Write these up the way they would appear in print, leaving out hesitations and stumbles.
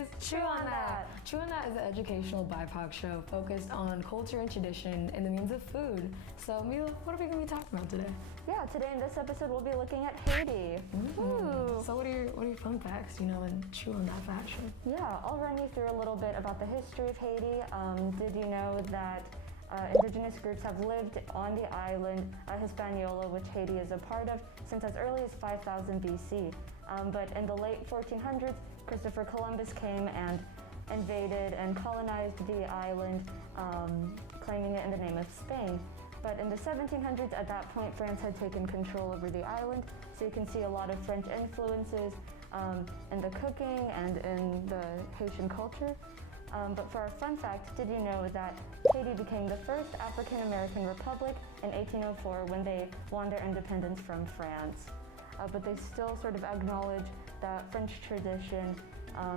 is Chew on That. Chew on That is an educational BIPOC show focused on culture and tradition and the means of food. So Mila, what are we going to be talking about today? Yeah, today in this episode we'll be looking at Haiti. Ooh. So what are your fun facts, in Chew on That fashion? Yeah, I'll run you through a little bit about the history of Haiti. Did you know that indigenous groups have lived on the island Hispaniola, which Haiti is a part of, since as early as 5000 BC. But in the late 1400s, Christopher Columbus came and invaded and colonized the island, claiming it in the name of Spain. But in the 1700s, at that point, France had taken control over the island, so you can see a lot of French influences in the cooking and in the Haitian culture. But for our fun fact, did you know that Haiti became the first African-American republic in 1804 when they won their independence from France? But they still sort of acknowledge that French tradition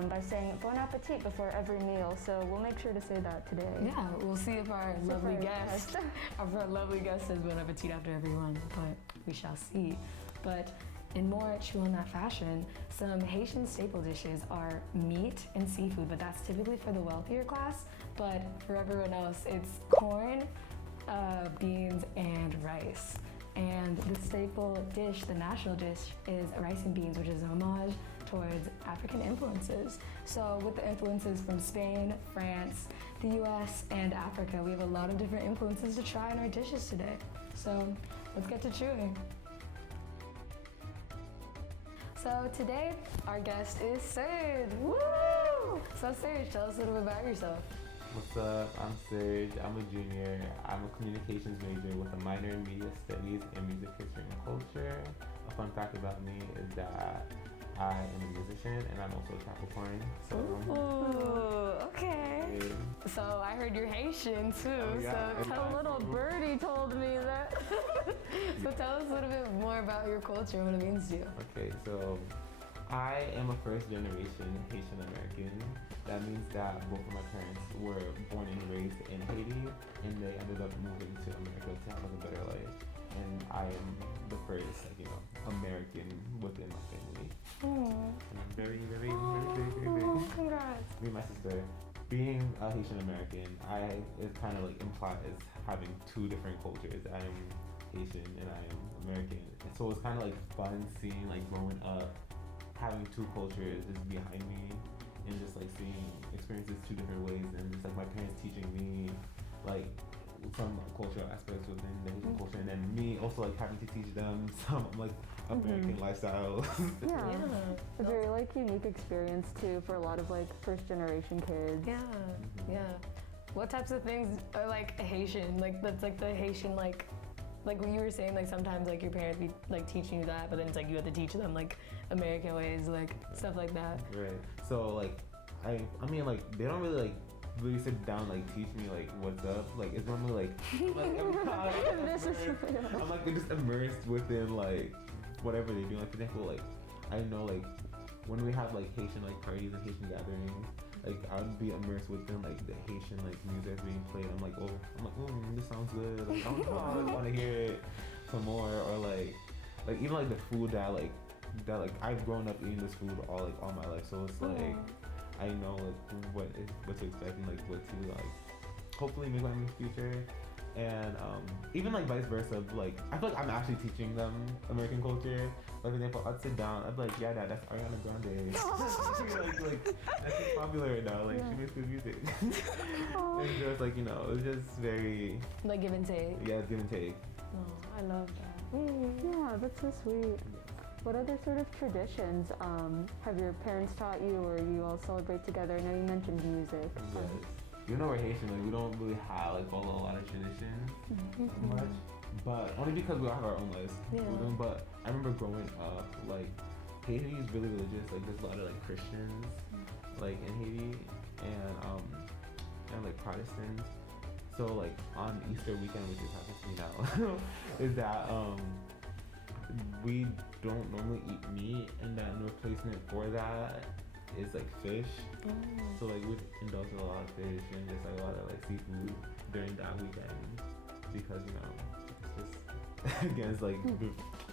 by saying bon appetit before every meal. So we'll make sure to say that today. Yeah, we'll see if our lovely guest says bon appetit after everyone, but we shall see. But in more Chew on That fashion, some Haitian staple dishes are meat and seafood, but that's typically for the wealthier class. But for everyone else, it's corn, beans, and rice. And the staple dish, the national dish, is rice and beans, which is an homage towards African influences. So with the influences from Spain, France, the US, and Africa, we have a lot of different influences to try in our dishes today. So let's get to chewing. So today, our guest is Serge. Woo! So Serge, tell us a little bit about yourself. What's up? I'm Serge. I'm a junior. I'm a communications major with a minor in media studies and music history and culture. A fun fact about me is that I am a musician and I'm also a Capricorn. So, ooh, okay. Yeah. So I heard you're Haitian too. Oh, yeah, So a little birdie told me that. So tell us a little bit more about your culture and what it means to you. Okay, so I am a first generation Haitian American. That means that both of my parents were born and raised in Haiti, and they ended up moving to America to have a better life. And I am the first, American within my family. And I'm very Congrats. Me and my sister. Being a Haitian American, it kind of implies having two different cultures. I am Haitian and I am American. And so it's kind of fun seeing growing up, having two cultures just behind me, and just seeing experiences two different ways, and just my parents teaching me some cultural aspects within the Haitian culture, and then me also having to teach them some American lifestyles. Yeah. It's a very unique experience too for a lot of first generation kids. Yeah, yeah. What types of things are Haitian? That's the Haitian like what you were saying, sometimes your parents be teaching you that, but then it's you have to teach them American ways, stuff like that. Right. So I mean they don't really sit down teach me what's up. It's normally every time I'm just immersed within whatever they do. For example, I know when we have Haitian parties and Haitian gatherings, I would be immersed within the Haitian music that's being played. I'm this sounds good. I want to hear it some more. Or even the food that I've grown up eating this food all my life. So it's I know what to expect and what to hopefully make my future. And even vice versa, I feel I'm actually teaching them American culture. For example, I'd sit down, I'd be yeah, Dad, that's Ariana Grande. That's just popular right now. She makes good music. It's just it's just very give and take. Yeah, give and take. Oh, I love that. Yeah, that's so sweet. What other sort of traditions have your parents taught you, or you all celebrate together? I know you mentioned music. Yes. We're Haitian, we don't really have follow a lot of traditions much, but only because we all have our own lives. Yeah. But I remember growing up, Haiti is really religious. There's a lot of Christians in Haiti, and Protestants. So on Easter weekend, which is happening now, is that we don't normally eat meat, and then the replacement for that is fish. So we indulge in a lot of fish and just a lot of seafood during that weekend, because it's just against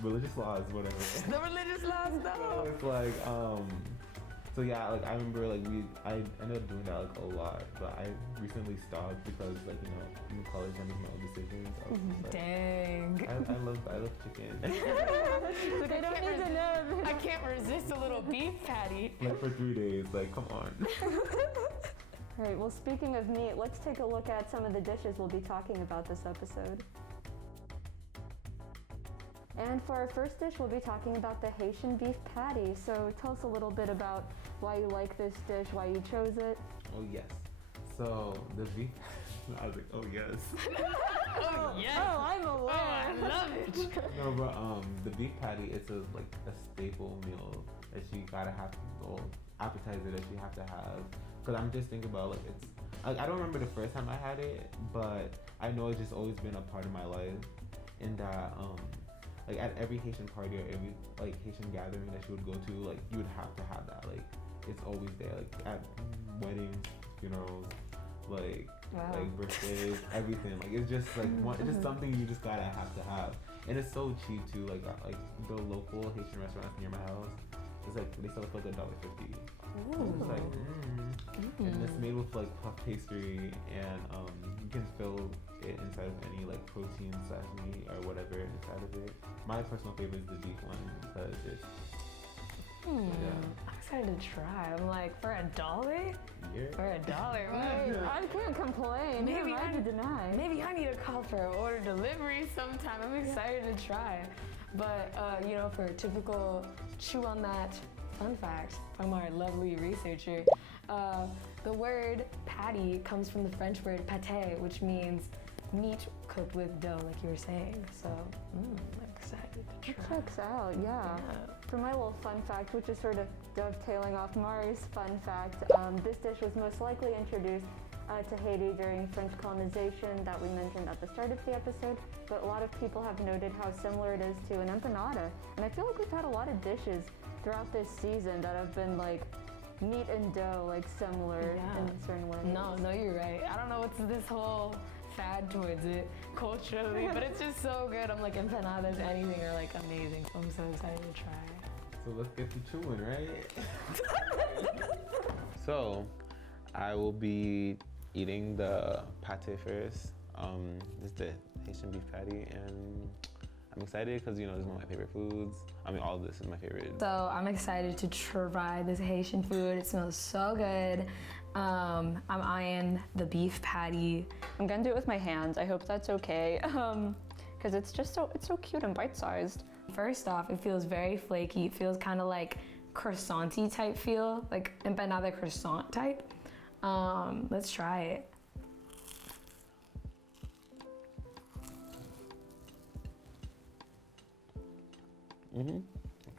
religious laws, whatever. The religious laws, no. So it's So yeah, like I remember like I ended up doing that like a lot, but I recently stopped because like in college I make my own decisions. I was just, like, Dang. I love chicken. Like, I don't need to know. I can't resist a little beef patty. Like for 3 days, like come on. All right, well, speaking of meat, let's take a look at some of the dishes we'll be talking about this episode. And for our first dish, we'll be talking about the Haitian beef patty. So tell us a little bit about why you like this dish, why you chose it. Oh yes. So the beef. I was like, oh yes. Oh yes. Oh, I'm aware. Oh, I love it. No, but the beef patty it's a staple meal that you gotta have, well, appetizer that you have to have. Cause I'm just thinking about like it's like I don't remember the first time I had it, but I know it's just always been a part of my life. In that like at every Haitian party or every like Haitian gathering that you would go to, like you would have to have that. Like it's always there. Like at weddings, funerals, like like birthdays, everything. Like it's just like it's just something you just gotta have to have. And it's so cheap too. Like the local Haitian restaurants near my house, it's like they sell it for like $1.50. It's like and it's made with like puff pastry, and you can fill it inside of any like protein / meat or whatever inside of it. My personal favorite is the beef one because it's yeah. I'm excited to try. I'm like, for $1? Yeah. For $1, Hey, I can't complain. Maybe Who am I to deny? Maybe I need to call for an order delivery sometime. I'm excited to try. But for a typical chew on that fun fact from our lovely researcher, the word patty comes from the French word pâté, which means meat cooked with dough, like you were saying. So I'm excited to try. Checks out, yeah. For my little fun fact, which is sort of dovetailing off Mari's fun fact, this dish was most likely introduced to Haiti during French colonization that we mentioned at the start of the episode, but a lot of people have noted how similar it is to an empanada. And I feel like we've had a lot of dishes throughout this season that have been like meat and dough, like similar in certain ways. No, you're right. I don't know what's this whole fad towards it culturally, but it's just so good. I'm like, empanadas, anything are like amazing, so I'm so excited to try. So let's get to chewing, right? So I will be eating the pate first. This is the Haitian beef patty, and I'm excited because this is one of my favorite foods. I mean, all of this is my favorite. So I'm excited to try this Haitian food. It smells so good. I'm eyeing the beef patty. I'm gonna do it with my hands. I hope that's okay, because it's so cute and bite-sized. First off, it feels very flaky. It feels kind of like croissant-y type feel, like empanada croissant type. Let's try it.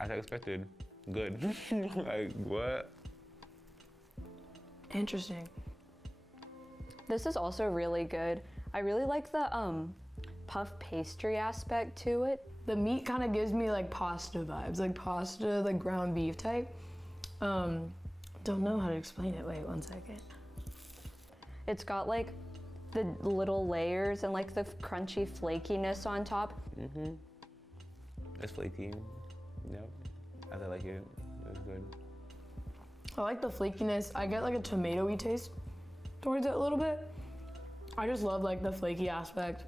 As I expected. Good. Like, what? Interesting. This is also really good. I really like the puff pastry aspect to it. The meat kind of gives me like pasta vibes, like pasta, like ground beef type. Don't know how to explain it. Wait, 1 second. It's got like the little layers and like the crunchy flakiness on top. It's flaky. Yep. As I like it. It's good. I like the flakiness. I get like a tomatoey taste towards it a little bit. I just love like the flaky aspect.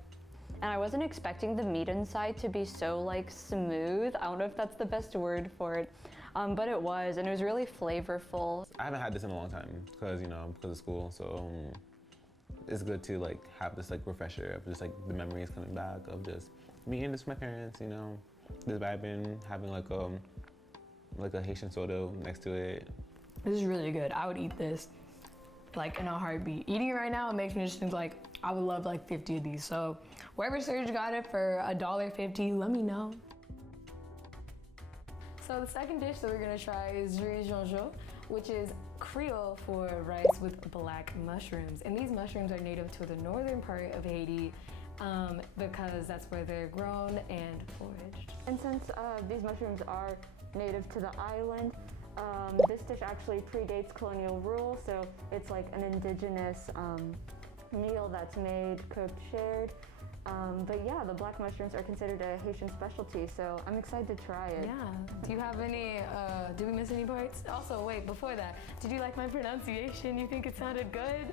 And I wasn't expecting the meat inside to be so like smooth. I don't know if that's the best word for it, but it was, and it was really flavorful. I haven't had this in a long time because of school, so it's good to like have this like refresher of just like the memories coming back of just me eating this with my parents, just vibing, having like a Haitian soda next to it. This is really good. I would eat this like in a heartbeat. Eating it right now, it makes me just think like I would love like 50 of these. So wherever Serge got it for $1.50, let me know. So the second dish that we're gonna try is riz jonjo, which is Creole for rice with black mushrooms. And these mushrooms are native to the northern part of Haiti because that's where they're grown and foraged. And since these mushrooms are native to the island, this dish actually predates colonial rule, so it's like an indigenous meal that's made, cooked, shared. But yeah, the black mushrooms are considered a Haitian specialty, so I'm excited to try it. Yeah. Do you have any, did we miss any parts? Also, wait, before that, did you like my pronunciation? You think it sounded good?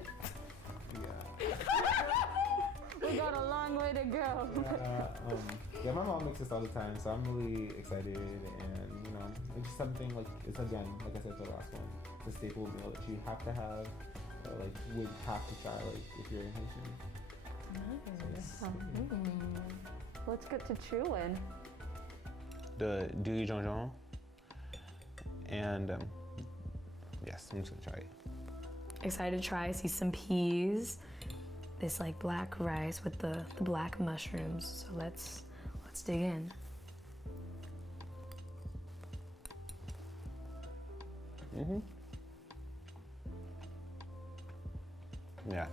Yeah. We got a long way to go. Yeah, my mom makes this all the time, so I'm really excited, and you know, it's just something like, it's again, like I said for the last one, it's a staple meal that you have to have, like would have to try, like if you're in Haitian. Nice. Let's get to chewing. The Dijon, and yes, I'm just gonna try it. Excited to try. I see some peas. This like black rice with the black mushrooms. So let's dig in. Yeah,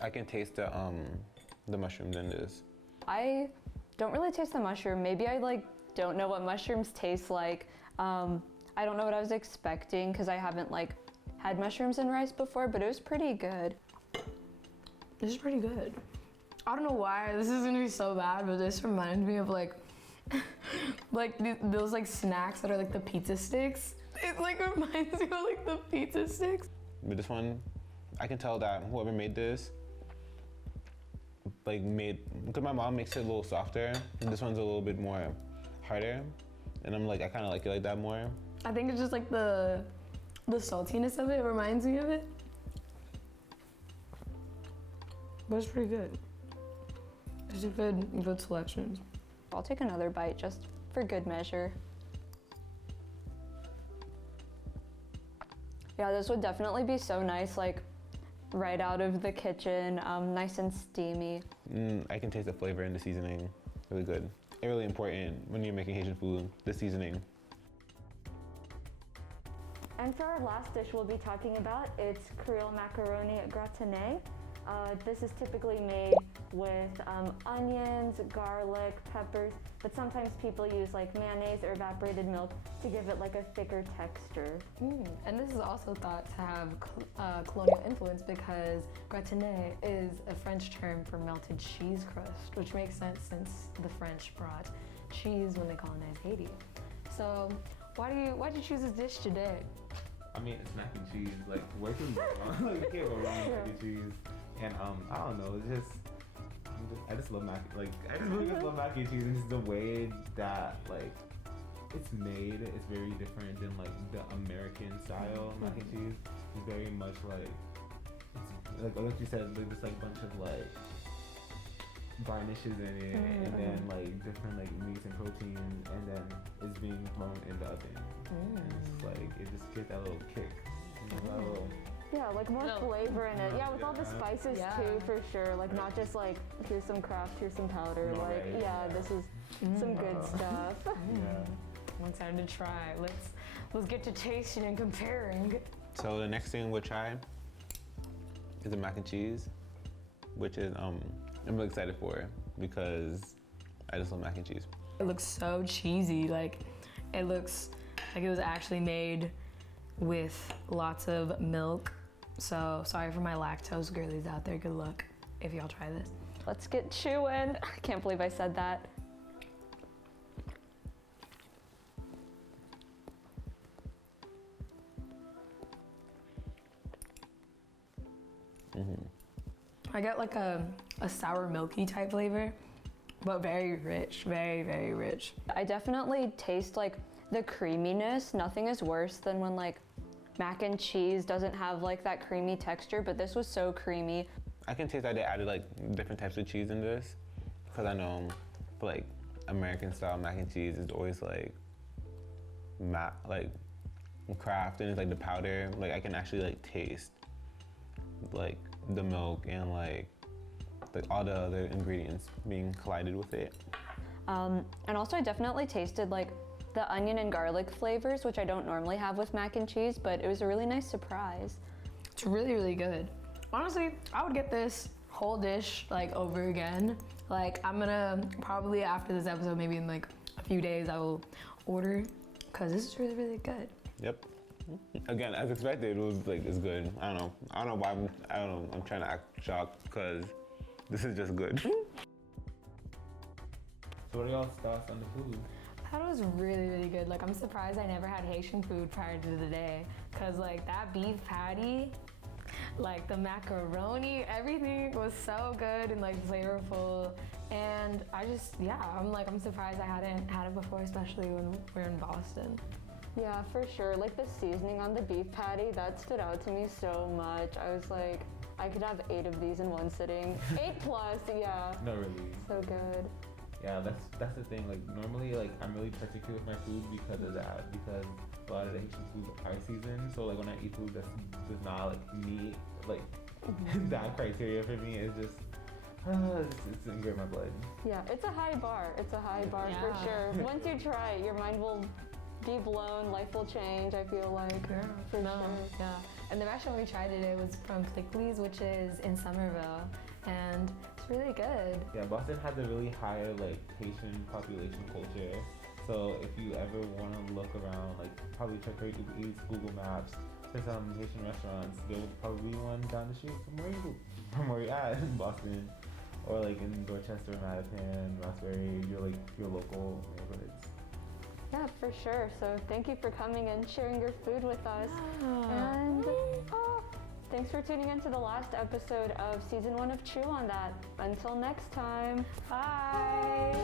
I can taste the mushrooms in this. I don't really taste the mushroom. Maybe I like don't know what mushrooms taste like. I don't know what I was expecting because I haven't like had mushrooms in rice before, but it was pretty good. This is pretty good. I don't know why this is gonna be so bad, but this reminds me of like those like snacks that are like the pizza sticks. It like reminds me of like the pizza sticks. But this one, I can tell that whoever made this, because my mom makes it a little softer. This one's a little bit more harder, and I kind of like it like that more. I think it's just like the saltiness of it reminds me of it. But it's pretty good. It's a good selection. I'll take another bite just for good measure. Yeah, this would definitely be so nice, like right out of the kitchen, nice and steamy. I can taste the flavor and the seasoning. Really good. It's really important when you're making Haitian food, the seasoning. And for our last dish we'll be talking about, it's Creole macaroni gratinée. This is typically made with onions, garlic, peppers, but sometimes people use like mayonnaise or evaporated milk to give it like a thicker texture. And this is also thought to have colonial influence because gratinée is a French term for melted cheese crust, which makes sense since the French brought cheese when they colonized Haiti. So why did you choose this dish today? I mean, it's mac and cheese. Like, where can you go wrong? Like, you can't go wrong with mac and cheese. And I don't know. I just love I just really love mac and cheese. And just the way that like it's made is very different than like the American style mac and cheese. It's very much like you said, there's just like a bunch of like garnishes in it, and then like different like meats and proteins, and then it's being thrown in the oven. And it's like it just gets that little kick. Yeah, like more flavor in it. Yeah, with all the spices too, for sure. Like not just like here's some craft, here's some powder. This is some good stuff. I'm excited to try. Let's get to tasting and comparing. So the next thing we'll try is the mac and cheese, which is I'm really excited for because I just love mac and cheese. It looks so cheesy. Like it looks like it was actually made with lots of milk. So sorry for my lactose girlies out there. Good luck if y'all try this. Let's get chewing. I can't believe I said that. I get like a sour milky type flavor, but very rich, very, very rich. I definitely taste like the creaminess. Nothing is worse than when like mac and cheese doesn't have like that creamy texture, but this was so creamy. I can taste that they added like different types of cheese in this, because I know like American style mac and cheese is always like Kraft, and it's like the powder. Like I can actually like taste like the milk and like all the other ingredients being collided with it. And also I definitely tasted like the onion and garlic flavors, which I don't normally have with mac and cheese, but it was a really nice surprise. It's really, really good. Honestly, I would get this whole dish like over again. Like I'm gonna probably after this episode, maybe in like a few days, I will order because this is really, really good. Yep. Again, as expected, it was like it's good. I don't know why I'm trying to act shocked because This is just good. So what are y'all's thoughts on the food? I thought it was really, really good. Like, I'm surprised I never had Haitian food prior to today. Cause like that beef patty, like the macaroni, everything was so good and like flavorful. And I'm surprised I hadn't had it before, especially when we're in Boston. Yeah, for sure. Like the seasoning on the beef patty, that stood out to me so much. I was like, I could have 8 of these in one sitting. 8 plus, yeah. No, really. So good. Yeah, that's the thing. Like normally, like I'm really particular with my food because of that. Because a lot of the Haitian food are seasoned. So like when I eat food that does not like meet like that criteria for me, it's just it's ingrained in my blood. Yeah, it's a high bar. It's a high bar for sure. Once you try it, your mind will be blown. Life will change. I feel like. Yeah, For no, sure. yeah. And the restaurant we tried today was from Plickly's, which is in Somerville, and it's really good. Yeah, Boston has a really high like Haitian population culture. So if you ever want to look around, like probably check out Uber Eats, Google Maps for some Haitian restaurants. There will probably be one down the street from where you're at in Boston, or like in Dorchester, Mattapan, Roxbury, your local neighborhoods. Yeah, for sure. So thank you for coming and sharing your food with us. And thanks for tuning in to the last episode of season 1 of Chew on That. Until next time, Bye.